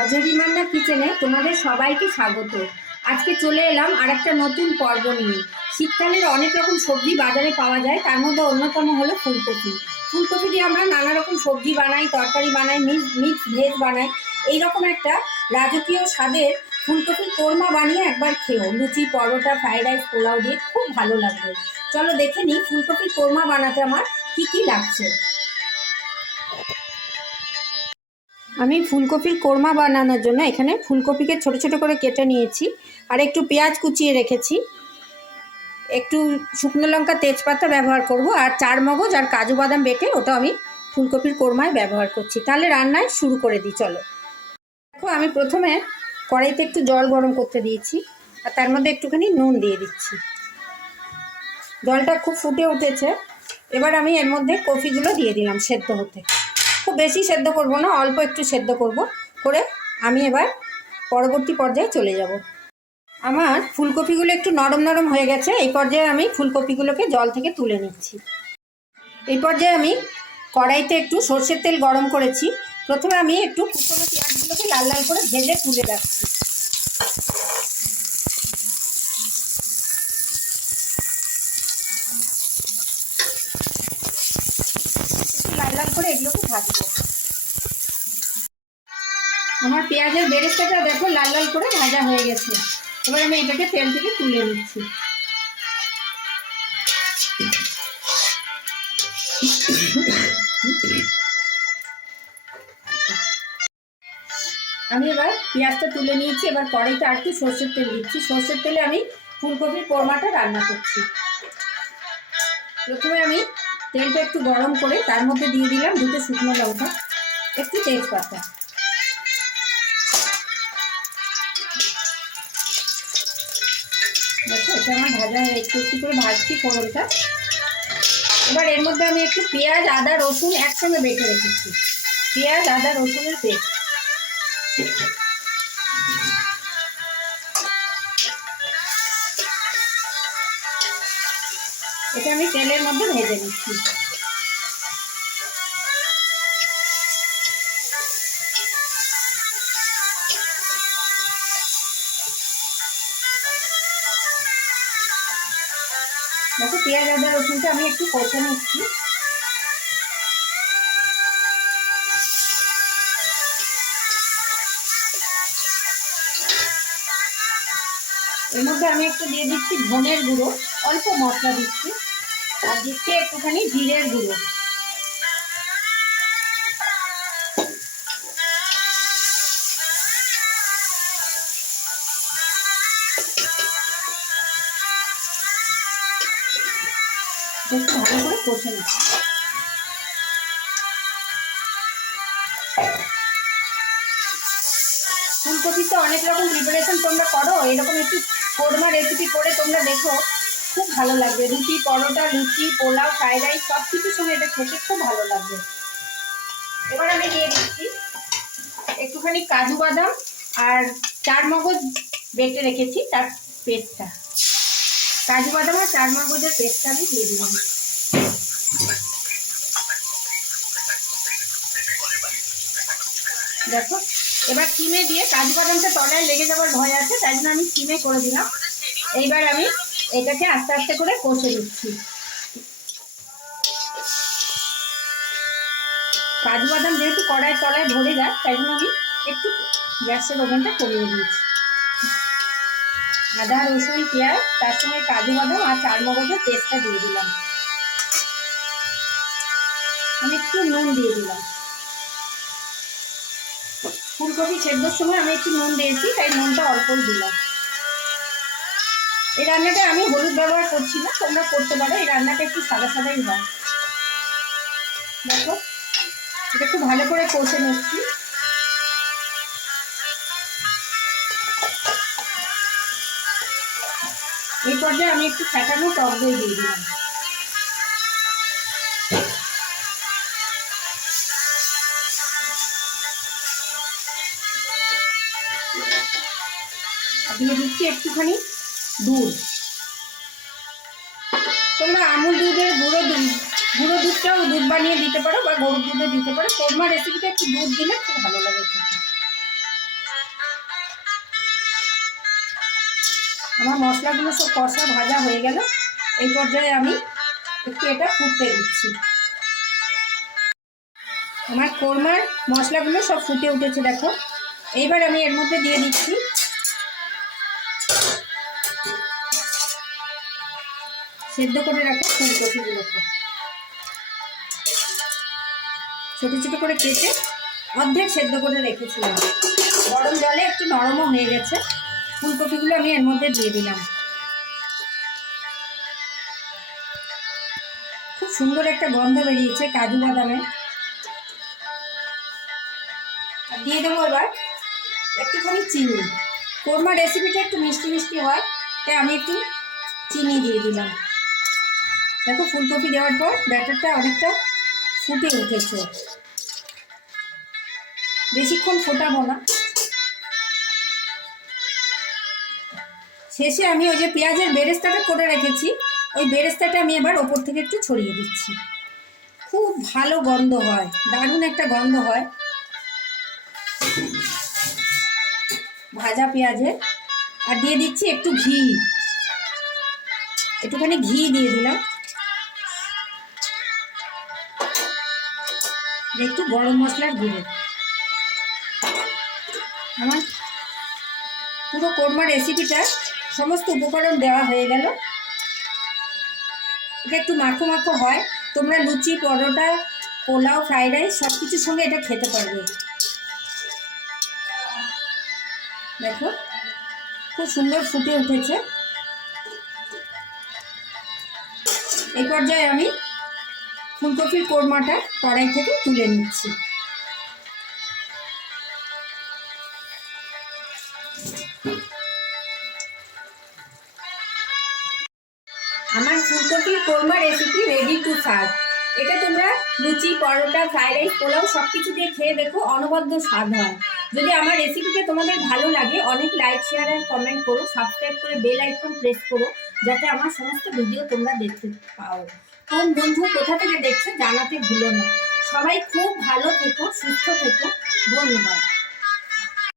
ঝঝরিমান্না কিচেনে তোমাদের সবাইকে স্বাগত। আজকে চলে এলাম আর একটা নতুন পর্ব নিয়ে। শীতকালের অনেক রকম সবজি বাজারে পাওয়া যায়, তার মধ্যে অন্যতম হলো ফুলকপি। ফুলকপি দিয়ে আমরা নানা রকম সবজি বানাই, তরকারি বানাই, মিক্স ভেজ বানাই। এইরকম একটা রাজকীয় স্বাদের ফুলকপির কোরমা বানিয়ে একবার খেও, লুচি, পরোটা, ফ্রাইড রাইস, পোলাও দিয়ে খুব ভালো লাগবে। চলো দেখে নিই ফুলকপির কোরমা বানাতে আমার কি কি লাগছে। আমি ফুলকপির কোরমা বানানোর জন্য এখানে ফুলকপিকে ছোট ছোট করে কেটে নিয়েছি, আর একটু পেঁয়াজ কুচিয়ে রেখেছি, একটু শুকনো লঙ্কা, তেজপাতা ব্যবহার করব, আর চার মগজ আর কাজু বাদাম বেটে ওটা আমি ফুলকপির কোরমায় ব্যবহার করছি। তাহলে রান্নায় শুরু করে দিই, চলো। দেখো, আমি প্রথমে কড়াইতে একটু জল গরম করতে দিয়েছি, আর তার মধ্যে একটুখানি নুন দিয়ে দিচ্ছি। জলটা খুব ফুটে উঠেছে, এবার আমি এর মধ্যে কপিগুলো দিয়ে দিলাম সেদ্ধ হতে। খুব বেশি সেদ্ধ করব না, অল্প একটু সেদ্ধ করে আমি এবার পরবর্তী পর্যায়ে চলে যাব। আমার ফুলকপিগুলো একটু নরম নরম হয়ে গেছে, এই পর্যায়ে আমি ফুলকপিগুলোকে জল থেকে তুলে নিচ্ছি। এই পর্যায়ে আমি কড়াইতে একটু সর্ষের তেল গরম করেছি। প্রথমে আমি একটু কুচনো পেঁয়াজগুলোকে লাল লাল করে ভেজে তুলে রাখছি। একটু লাল লাল করে এগুলোকে ভাজবো। আমার পেঁয়াজের বেরেস্তাটা দেখো লাল লাল করে ভাজা হয়ে গেছে। এবার আমি এটাকে তেল থেকে তুলে নিচ্ছি। আমি এবার পেঁয়াজটা তুলে নিয়েছি, এবার কড়াইতে আর একটু সর্ষের তেল দিচ্ছি। সর্ষের তেলে আমি ফুলকপির কোরমাটা রান্না করছি। প্রথমে আমি তেলটা একটু গরম করে তার মধ্যে দিয়ে দিলাম দুটো শুকনো লঙ্কা, একটু তেজপাতা। দেখো, এটা আমার ভাজা একটু একটু করে ভাজছি ফোড়নটা। এবার এর মধ্যে আমি একটু পেঁয়াজ, আদা, রসুন একসঙ্গে বেটে রেখেছি। পেঁয়াজ, আদা, রসুনের পেস্ট এটা আমি তেলের মধ্যে ভেজে নিচ্ছি। দেখো, পেঁয়াজ, আদা, রসুনটা আমি একটু কষে নিচ্ছি। এর মধ্যে আমি একটু দিয়ে দিচ্ছি ধনের গুঁড়ো, অল্প মশলা দিচ্ছি, আর দিচ্ছি একটুখানি জিরের গুঁড়ো। একটু ভালো করে কষে নিচ্ছি। ফুলকপিতে অনেক রকম প্রিপারেশন তোমরা করো, এরকম একটু কোরমা রেসিপি করে তোমরা দেখো, খুব ভালো লাগবে। রুটি, পরোটা, লুচি, পোলাও, ফ্রাইড রাইস সব কিছুর সঙ্গে এটা খেতে খুব ভালো লাগবে। এবার আমি দিয়ে দিচ্ছি একটুখানি কাজু বাদাম আর চার মগজ বেটে রেখেছি, তার পেস্টটা। কাজু বাদাম আর চার মগজের পেস্টটা আমি দিয়ে দিলাম। দেখো, এবার সিমে দিয়ে, কাজু বাদামটা তলায় লেগে যাওয়ার ভয় আছে, তাই জন্য আমি সিমে করে দিলাম। এইবার আমি এটাকে আস্তে আস্তে করে কষে দিচ্ছি। কাজু বাদাম যেহেতু কড়াই তলায় ভরে যায়, তাই জন্য আমি একটু গ্যাসের ওভেনটা কমিয়ে দিয়েছি। আদা, রসুন, পেঁয়াজ, তার সঙ্গে কাজু বাদাম আর চার মগজের পেস্টটা দিয়ে দিলাম। আমি একটু নুন দিয়ে দিলাম। ফুলকপি সেদ্ধর সময় আমি একটু নুন দিয়েছি, তাই নুনটা অল্পই দিলাম। এই রান্নাটা আমি হলুদ ব্যবহার করছি না, তোমরা করতে পারো। এই রান্নাটা একটু সাদা সাদাই হয়। দেখো, এটা খুব ভালো করে কষে নিচ্ছি। এই পর্যায়ে আমি একটু ফ্যাটানো টক দই দিয়ে দিলাম। দিয়ে দিচ্ছি একটুখানি দুধ। তোমরা আমুল দুধের গুঁড়ো দুধটাও দুধ বানিয়ে দিতে পারো, বা গরুর দুধে দিতে পারো। কোরমা রেসিপিতে একটু দুধ দিলে খুব ভালো লাগে খেতে। আমার মশলাগুলো সব কষা ভাজা হয়ে গেল। এই পর্যায়ে আমি একটু এটা ফুটতে দিচ্ছি। আমার কোরমার মশলাগুলো সব ফুটে উঠেছে দেখো। এইবার আমি এর মধ্যে দিয়ে দিচ্ছি সেদ্ধ করে রাখা ফুলকপিগুলোকে ছোটো ছোটো করে কেটে অর্ধেক সেদ্ধ করে রেখেছিলাম। গরম জলে একটু নরমও হয়ে গেছে। ফুলকপিগুলো আমি এর মধ্যে দিয়ে দিলাম। খুব সুন্দর একটা গন্ধ বেরিয়েছে কাজু বাদামের। আর দিয়ে দেবো এবার একটুখানি চিনি। কোরমা রেসিপিটা একটু মিষ্টি মিষ্টি হয়, তাই আমি একটু চিনি দিয়ে দিলাম। দেখো ফুলকপি দেওয়ার পর ব্যাটারটা অনেকটা ফুটে উঠেছে। বেশিক্ষণ ফোটাবো না। শেষে আমি ওই যে পেঁয়াজের বেরেস্তাটা করে রেখেছি, ওই বেরেস্তাটা আমি এবার ওপর থেকে একটু ছড়িয়ে দিচ্ছি। খুব ভালো গন্ধ হয়, দারুণ একটা গন্ধ হয় ভাজা পেঁয়াজের। আর দিয়ে দিচ্ছি একটু ঘি, একটুখানি ঘি দিয়ে দিলাম, একটু গরম মশলার গুঁড়ো। আমার পুরো কোরমা রেসিপিটা সমস্ত উপকরণ দেওয়া হয়ে গেল। এটা একটু মাখো মাখো হয়, তোমরা লুচি, পরোটা, পোলাও, ফ্রাইড রাইস সব কিছুর সঙ্গে এটা খেতে পারবে। দেখো খুব সুন্দর ফুটে উঠেছে। এই পর্যায়ে আমি ফুলকপির কোরমাটা কড়াই থেকে তুলে নিচ্ছি। আমার ফুলকপির korma recipe ready to serve. এটা তোমরা লুচি, পরোটা, ফ্রাইড রাইস, পোলাও সব কিছু দিয়ে খেয়ে দেখো, অনবদ্য স্বাদ হয়। যদি আমার রেসিপিটা তোমাদের ভালো লাগে, অনেক লাইক, শেয়ার আর কমেন্ট করো। সাবস্ক্রাইব করে বেল আইকন প্রেস করো, যাতে আমার সমস্ত ভিডিও তোমরা দেখতে পাও। কোন বন্ধু কোথা থেকে দেখছে জানাতে ভুলো না। সবাই খুব ভালো থেকো, সুস্থ থেকো। ধন্যবাদ।